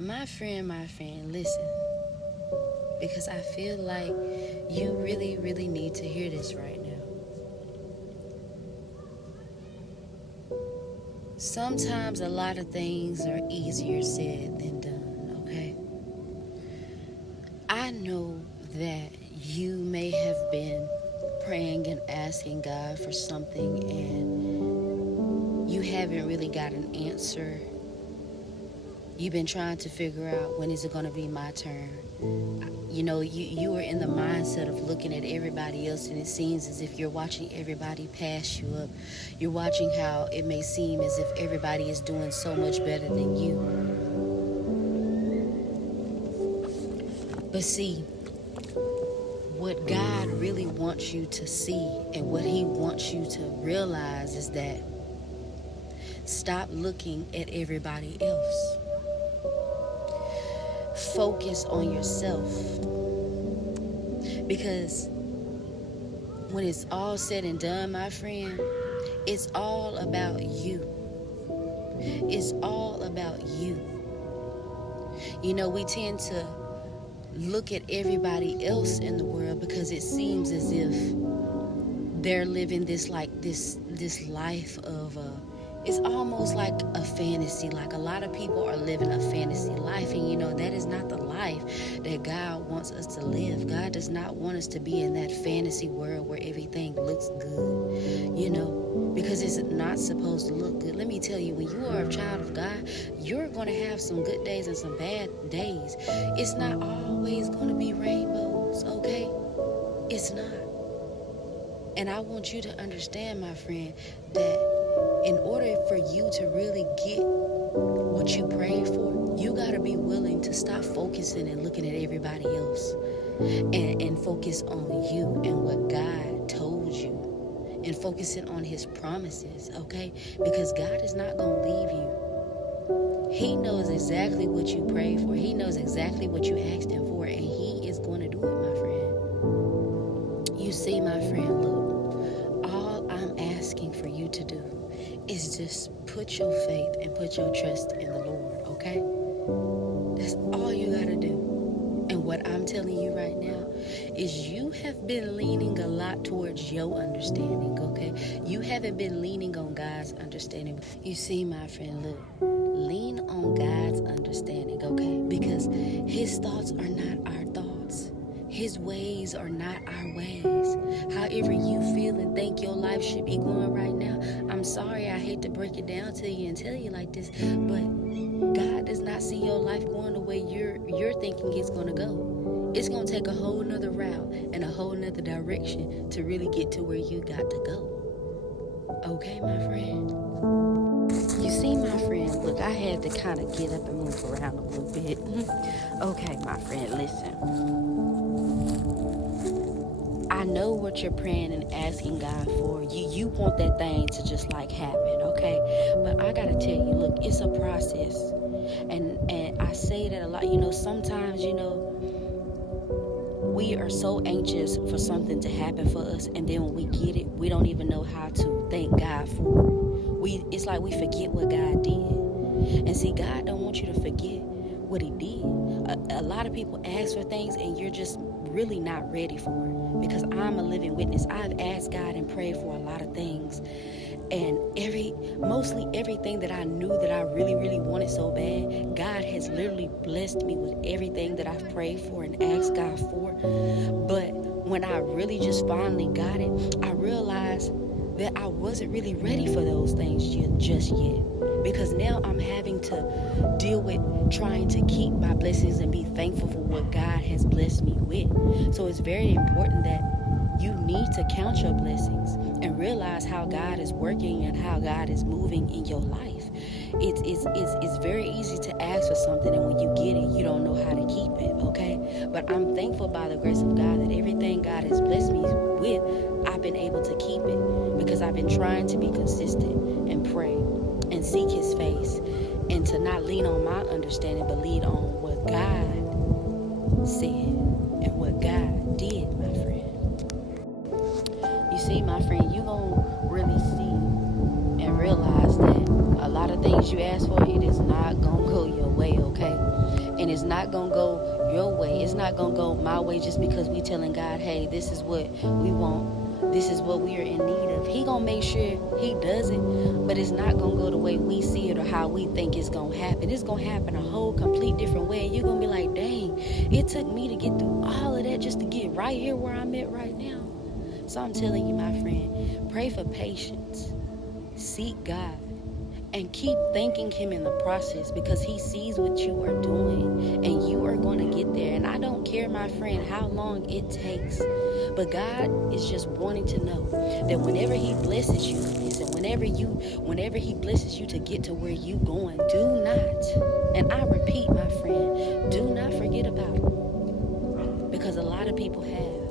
My friend, listen. Because I feel like you really, really need to hear this right now. Sometimes a lot of things are easier said than done, okay? I know that you may have been praying and asking God for something and you haven't really got an answer. You've been trying to figure out, when is it going to be my turn? You know, you are in the mindset of looking at everybody else, and it seems as if you're watching everybody pass you up. You're watching how it may seem as if everybody is doing so much better than you. But see, what God really wants you to see and what he wants you to realize is that stop looking at everybody else. Focus on yourself. Because when it's all said and done, my friend, it's all about you. It's all about you. You know, we tend to look at everybody else in the world because it seems as if they're living this life of it's almost like a fantasy. Like a lot of people are living a fantasy life, and you know that is not the life that God wants us to live. God does not want us to be in that fantasy world where everything looks good, you know, because it's not supposed to look good. Let me tell you, when you are a child of God, you're going to have some good days and some bad days. It's not always going to be rainbows, okay? It's not. And I want you to understand, my friend, that in order for you to really get what you prayed for, you got to be willing to stop focusing and looking at everybody else and focus on you and what God told you and focusing on his promises, okay? Because God is not going to leave you. He knows exactly what you prayed for. He knows exactly what you asked him for, and he is going to do it, my friend. You see, my friend, look, all I'm asking for you to do is just put your faith and put your trust in the Lord, okay? That's all you gotta do. And what I'm telling you right now is you have been leaning a lot towards your understanding, okay? You haven't been leaning on God's understanding. You see, my friend, look, lean on God's understanding, okay? Because his thoughts are not our thoughts. His ways are not our ways. However you feel and think your life should be going right now, I'm sorry, I hate to break it down to you and tell you like this, but God does not see your life going the way you're thinking it's going to go. It's going to take a whole nother route and a whole nother direction to really get to where you got to go. Okay, my friend? You see, my friend, look, I had to kind of get up and move around a little bit. Okay, my friend, listen. I know what you're praying and asking God for. You want that thing to just like happen, okay? But I gotta tell you, look, it's a process. And I say that a lot. You know, sometimes, you know, we are so anxious for something to happen for us, and then when we get it, we don't even know how to thank God for it. It's like we forget what God did. And see, God don't want you to forget what he did. A lot of people ask for things and you're just really not ready for it, because I'm a living witness. I've asked God and prayed for a lot of things, and mostly everything that I knew that I really, really wanted so bad, God has literally blessed me with everything that I've prayed for and asked God for. But when I really just finally got it, I realized that I wasn't really ready for those things just yet. Because now I'm having to deal with trying to keep my blessings and be thankful for what God has blessed me with. So it's very important that you need to count your blessings and realize how God is working and how God is moving in your life. It's very easy to ask for something, and when you get it, you don't know how to keep it, okay? But I'm thankful by the grace of God that everything God has blessed me with, I've been able to keep it, because I've been trying to be consistent and pray and seek his face, and to not lean on my understanding, but lean on what God said and what God did, my friend. You see, my friend, you gonna really see and realize that a lot of things you ask for, it is not gonna go your way, okay? And it's not going to go your way. It's not going to go my way just because we telling God, hey, this is what we want. This is what we are in need of. He going to make sure he does it, but it's not going to go the way we see it or how we think it's going to happen. It's going to happen a whole complete different way. And you're going to be like, dang, it took me to get through all of that just to get right here where I'm at right now. So I'm telling you, my friend, pray for patience. Seek God. And keep thanking him in the process, because he sees what you are doing and you are going to get there. And I don't care, my friend, how long it takes. But God is just wanting to know that whenever he blesses you, listen, whenever he blesses you to get to where you going, do not, and I repeat, my friend, do not forget about it. Because a lot of people have.